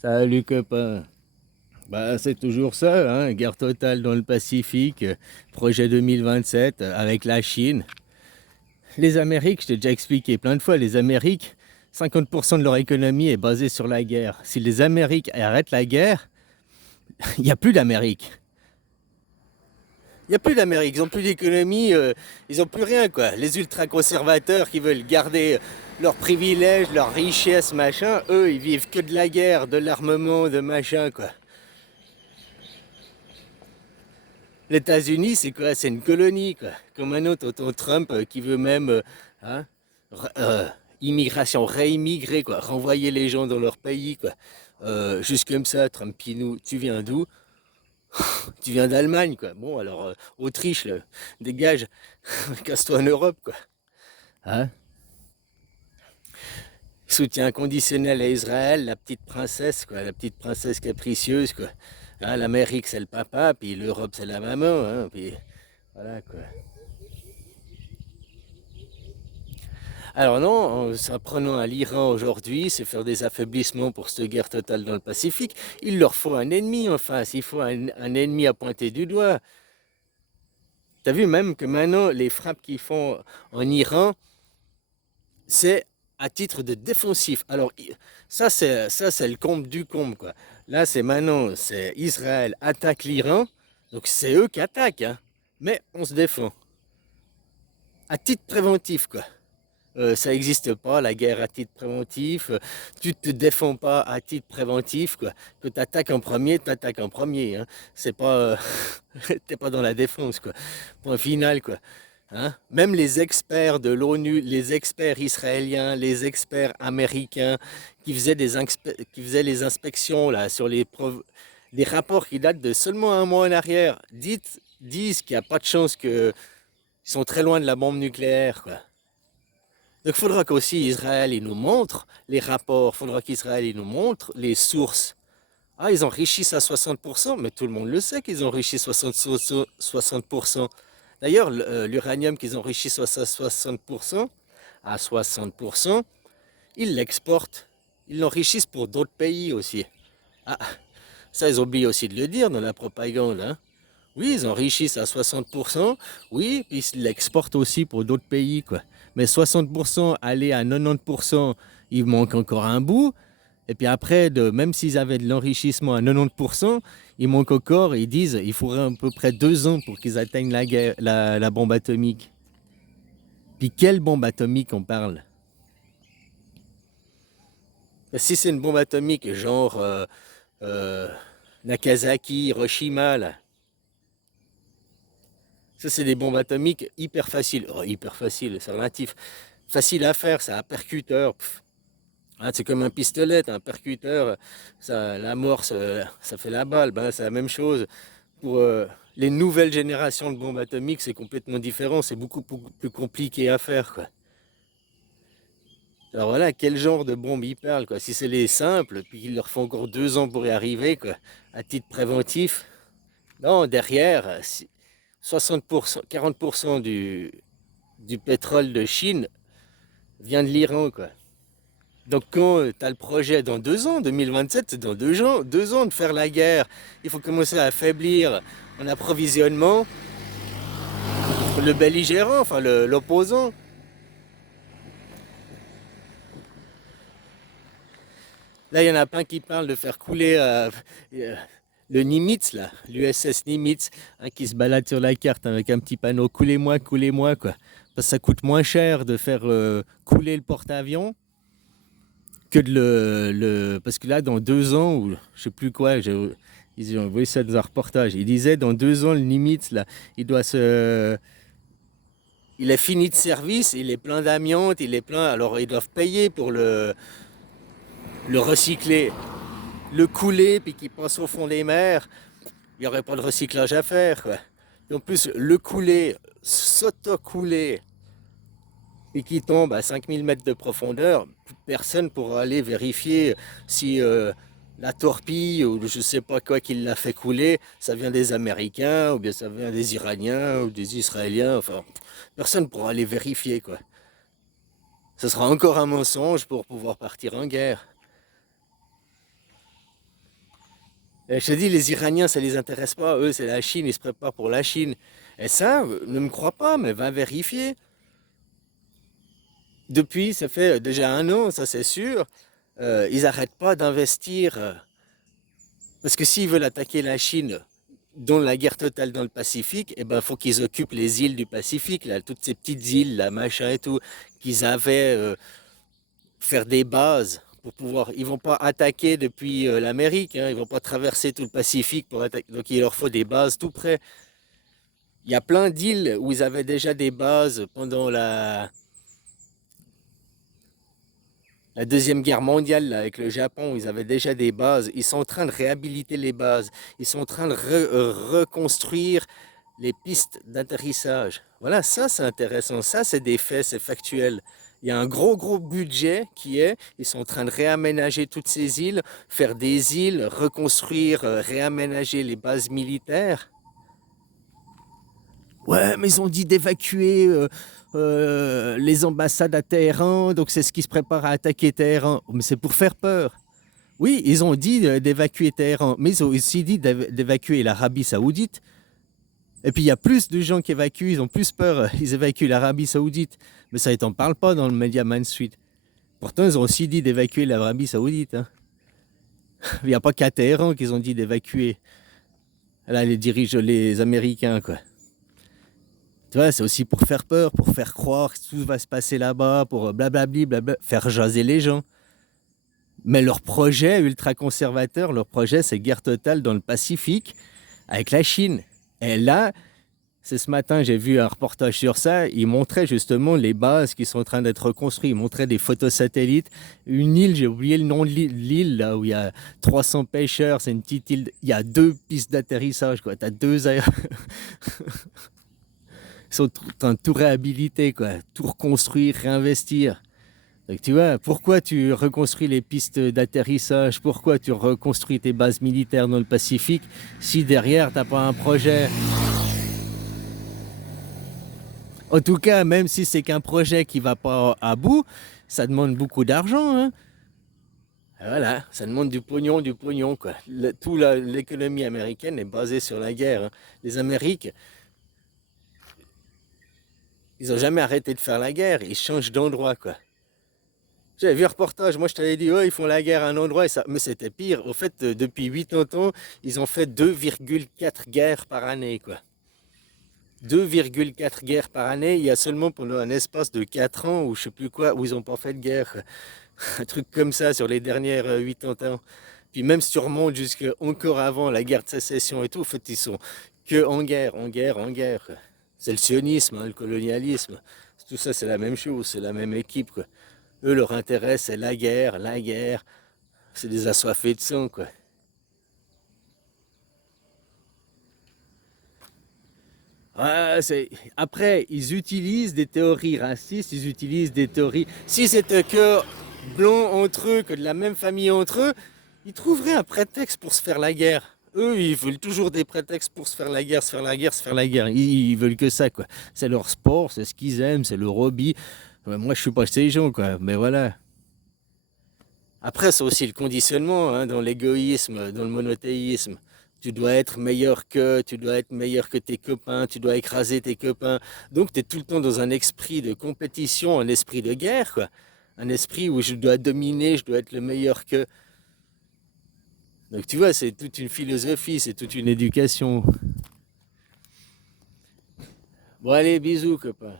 Salut copain. Bah c'est toujours ça, hein, guerre totale dans le Pacifique, projet 2027 avec la Chine. Les Amériques, je t'ai déjà expliqué plein de fois, les Amériques, 50% de leur économie est basée sur la guerre. Si les Amériques arrêtent la guerre, il n'y a plus d'Amérique. Il n'y a plus d'Amérique, ils n'ont plus d'économie, ils n'ont plus rien quoi. Les ultra-conservateurs qui veulent garder leurs privilèges, leurs richesses, machin, eux ils vivent que de la guerre, de l'armement, de machin quoi. Les États-Unis, c'est quoi? C'est une colonie, quoi. Comme un autre, tonton Trump qui veut même hein, re- euh, immigration, réimmigrer, quoi. Renvoyer les gens dans leur pays, quoi. Juste comme ça, Trumpinou, tu viens d'où? Tu viens d'Allemagne, quoi. Bon, alors, Autriche, là, dégage, casse-toi en Europe, quoi. Hein? Soutien inconditionnel à Israël, la petite princesse, quoi. La petite princesse capricieuse, quoi. Hein, L'Amérique, c'est le papa, puis l'Europe, c'est la maman, hein, puis voilà, quoi. Alors non, en s'en prenant à l'Iran aujourd'hui, c'est faire des affaiblissements pour cette guerre totale dans le Pacifique. Il leur faut un ennemi en face, il faut un ennemi à pointer du doigt. T'as vu même que maintenant, les frappes qu'ils font en Iran, c'est à titre de défensif. Alors ça c'est le comble du comble quoi. Là c'est maintenant, c'est Israël attaque l'Iran, donc c'est eux qui attaquent, hein. Mais on se défend à titre préventif quoi. Ça n'existe pas, la guerre à titre préventif. Tu te défends pas à titre préventif, quoi. Que tu attaques en premier, tu attaques en premier, hein. C'est pas, t'es pas dans la défense, quoi. Point final, quoi. Hein. Même les experts de l'ONU, les experts israéliens, les experts américains qui faisaient les inspections là, sur des rapports qui datent de seulement un mois en arrière, disent qu'il n'y a pas de chance qu'ils sont très loin de la bombe nucléaire, quoi. Donc il faudra qu'aussi Israël il nous montre les rapports, il faudra qu'Israël il nous montre les sources. Ah, ils enrichissent à 60%, mais tout le monde le sait qu'ils enrichissent 60%. D'ailleurs, l'uranium qu'ils enrichissent à 60%, ils l'exportent. Ils l'enrichissent pour d'autres pays aussi. Ah, ça, ils oublient aussi de le dire dans la propagande, hein. Oui, ils enrichissent à 60%, oui, puis ils l'exportent aussi pour d'autres pays, quoi. Mais 60% aller à 90%, il manque encore un bout. Et puis après, même s'ils avaient de l'enrichissement à 90%, il manque encore, ils disent, il faudrait à peu près 2 ans pour qu'ils atteignent la bombe atomique. Puis quelle bombe atomique on parle? Si c'est une bombe atomique genre euh, Nagasaki, Hiroshima, là, ça, c'est des bombes atomiques hyper faciles. Oh, hyper faciles, c'est relatif. Facile à faire, ça, un percuteur. Hein, c'est comme un pistolet, un percuteur, ça, l'amorce, ça fait la balle. Ben, c'est la même chose. Pour les nouvelles générations de bombes atomiques, c'est complètement différent. C'est beaucoup plus compliqué à faire, quoi. Alors voilà, quel genre de bombe ils parlent, quoi. Si c'est les simples, puis qu'il leur faut encore 2 ans pour y arriver, quoi, à titre préventif. Non, derrière, 60%, 40% du pétrole de Chine vient de l'Iran, quoi. Donc quand tu as le projet dans 2 ans, 2027, c'est dans 2 ans, 2 ans de faire la guerre, il faut commencer à affaiblir en approvisionnement le belligérant, enfin l'opposant. Là, il y en a plein qui parlent de faire couler le Nimitz, là, l'USS Nimitz, hein, qui se balade sur la carte avec un petit panneau coulez-moi, quoi. Parce que ça coûte moins cher de faire couler le porte-avions que parce que là, dans 2 ans, ou je sais plus quoi, ils ont envoyé ça dans un reportage. Ils disaient dans 2 ans, le Nimitz, là, il doit se. Il est fini de service, il est plein d'amiante, il est plein. Alors ils doivent payer pour le recycler, le couler, puis qu'il passe au fond des mers. Il n'y aurait pas de recyclage à faire, quoi. Et en plus, le couler, s'auto-couler, et qui tombe à 5000 mètres de profondeur, personne pourra aller vérifier si la torpille ou je ne sais pas quoi qui l'a fait couler, ça vient des Américains ou bien ça vient des Iraniens ou des Israéliens. Enfin, personne ne pourra aller vérifier, quoi. Ce sera encore un mensonge pour pouvoir partir en guerre. Et je te dis, les Iraniens, ça les intéresse pas. Eux, c'est la Chine, ils se préparent pour la Chine. Et ça, ne me crois pas, mais va vérifier. Depuis, ça fait déjà un an, ça c'est sûr. Ils n'arrêtent pas d'investir. Parce que s'ils veulent attaquer la Chine dans la guerre totale dans le Pacifique, eh ben, faut qu'ils occupent les îles du Pacifique, là, toutes ces petites îles, là, machin et tout, qu'ils avaient faire des bases pour pouvoir. Ils vont pas attaquer depuis l'Amérique, hein, ils vont pas traverser tout le Pacifique pour attaquer. Donc il leur faut des bases tout près. Il y a plein d'îles où ils avaient déjà des bases pendant la Deuxième Guerre mondiale là, avec le Japon. Ils avaient déjà des bases. Ils sont en train de réhabiliter les bases. Ils sont en train de reconstruire les pistes d'atterrissage. Voilà, ça c'est intéressant. Ça c'est des faits, c'est factuel. Il y a un gros budget qui est, ils sont en train de réaménager toutes ces îles, faire des îles, reconstruire, réaménager les bases militaires. Ouais, mais ils ont dit d'évacuer les ambassades à Téhéran, donc c'est ce qui se prépare à attaquer Téhéran. Mais c'est pour faire peur. Oui, ils ont dit d'évacuer Téhéran, mais ils ont aussi dit d'évacuer l'Arabie Saoudite. Et puis il y a plus de gens qui évacuent, ils ont plus peur, ils évacuent l'Arabie Saoudite. Mais ça, ils t'en parlent pas dans le média mainstream. Pourtant, ils ont aussi dit d'évacuer l'Arabie Saoudite. Hein. Il n'y a pas qu'à Téhéran qu'ils ont dit d'évacuer. Là, les dirigeants, les Américains, quoi. Tu vois, c'est aussi pour faire peur, pour faire croire que tout va se passer là-bas, pour blablabli, blabla, faire jaser les gens. Mais leur projet ultra conservateur, leur projet, c'est guerre totale dans le Pacifique avec la Chine. Et là, c'est ce matin, j'ai vu un reportage sur ça. Ils montraient justement les bases qui sont en train d'être reconstruites. Ils montraient des photos satellites. Une île, j'ai oublié le nom de l'île, là où il y a 300 pêcheurs. C'est une petite île. Il y a 2 pistes d'atterrissage, quoi. T'as 2 Ils sont en train de tout réhabiliter, quoi. Tout reconstruire, réinvestir. Donc tu vois, pourquoi tu reconstruis les pistes d'atterrissage? Pourquoi tu reconstruis tes bases militaires dans le Pacifique si derrière, t'as pas un projet? En tout cas, même si c'est qu'un projet qui va pas à bout, ça demande beaucoup d'argent. Hein. Voilà, ça demande du pognon, quoi. Toute l'économie américaine est basée sur la guerre. Hein. Les Amériques, ils ont jamais arrêté de faire la guerre, ils changent d'endroit, quoi. J'avais vu un reportage, moi je t'avais dit, ouais, ils font la guerre à un endroit, et ça... mais c'était pire. Au fait, depuis 80 ans, ils ont fait 2,4 guerres par année, quoi. 2,4 guerres par année, il y a seulement pendant un espace de 4 ans, ou je sais plus quoi, où ils n'ont pas fait de guerre. Un truc comme ça sur les dernières 80 ans. Puis même si tu remontes jusqu'à encore avant la guerre de sécession et tout, en fait, ils sont que en guerre, en guerre, en guerre. Quoi. C'est le sionisme, hein, le colonialisme. Tout ça, c'est la même chose, c'est la même équipe. Quoi. Eux, leur intérêt, c'est la guerre, la guerre. C'est des assoiffés de sang, quoi. Ah, après, ils utilisent des théories racistes, ils utilisent des théories. Si c'était que blancs entre eux, que de la même famille entre eux, ils trouveraient un prétexte pour se faire la guerre. Eux, ils veulent toujours des prétextes pour se faire la guerre, se faire la guerre, se faire la guerre. Ils veulent que ça, quoi. C'est leur sport, c'est ce qu'ils aiment, c'est leur hobby. Ouais, moi, je suis pas ces gens, quoi. Mais voilà. Après, c'est aussi le conditionnement, hein, dans l'égoïsme, dans le monothéisme. Tu dois être meilleur que, tu dois être meilleur que tes copains, tu dois écraser tes copains. Donc, tu es tout le temps dans un esprit de compétition, un esprit de guerre, quoi. Un esprit où je dois dominer, je dois être le meilleur que. Donc, tu vois, c'est toute une philosophie, c'est toute une éducation. Bon, allez, bisous, copain.